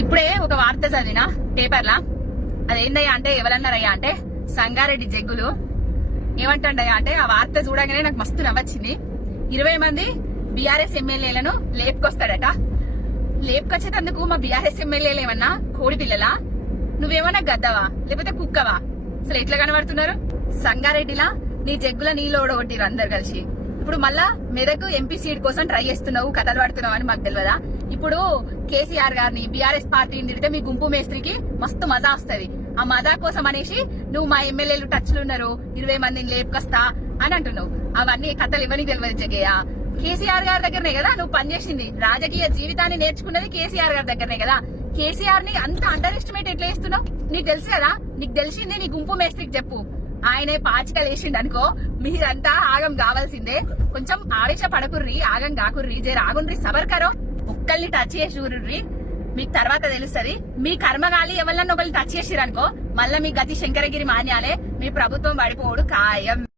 ఇప్పుడే ఒక వార్త చదివిన పేపర్లా. అదేందయ్యా అంటే ఎవరన్నారయ్యా అంటే సంగారెడ్డి జగ్గులు ఏమంటాడయ్యా అంటే ఆ వార్త చూడగానే నాకు మస్తు నవ్వొచ్చింది. 20 మంది బీఆర్ఎస్ ఎమ్మెల్యేలను లేపుకొస్తాడట. లేపుకొచ్చేటందుకు మా బీఆర్ఎస్ ఎమ్మెల్యేలు ఏమన్నా కోడి పిల్లలా, నువ్వేమన్నా గద్దవా లేకపోతే కుక్కవా? అసలు ఎట్లా కనబడుతున్నారు? సంగారెడ్డిలా నీ జగ్గుల నీళ్ళు ఓడగొట్టిరు అందరు కలిసి. ఇప్పుడు మళ్ళా మెదక్ ఎంపీ సీట్ కోసం ట్రై చేస్తున్నావు, కథలు పడుతున్నావు అని మాకు తెలియదా? ఇప్పుడు కేసీఆర్ గారిని బీఆర్ఎస్ పార్టీని తిడితే మీ గుంపు మేస్త్రికి మస్తు మజా వస్తుంది. ఆ మజా కోసం అనేసి నువ్వు మా ఎమ్మెల్యేలు టచ్ లో ఉన్నారు 20 మందిని లేపుకొస్తా అని అంటున్నావు. అవన్నీ కథలు ఇవ్వని తెలియదు జగయ్య. కేసీఆర్ గారి దగ్గరనే కదా నువ్వు పనిచేసింది, రాజకీయ జీవితాన్ని నేర్చుకున్నది కేసీఆర్ గారి దగ్గరనే కదా. కేసీఆర్ ని అంత అండర్ ఎస్టిమేట్ ఎట్లా చేస్తున్నావు? నీకు తెలుసు కదా, నీకు తెలిసిందే నీ గుంపు మేస్త్రికి చెప్పు. ఆయనే పాచికలు వేసిండు అనుకో, మీరంతా ఆగం కావాల్సిందే. కొంచెం ఆవేశ పడకుర్రి, ఆగం కాకుర్రి, జర ఆగుండ్రి, సబర్ కరో. ఒక్కల్ని టచ్ చేసి చూర్రి, మీకు తర్వాత తెలుస్తుంది. మీ కర్మగాలి ఎవరన్నా ఒకరిని టచ్ చేసిరనుకో మళ్ళా మీ గతి శంకరగిరి మాన్యాలే, మీ ప్రభుత్వం పడిపోవడు ఖాయం.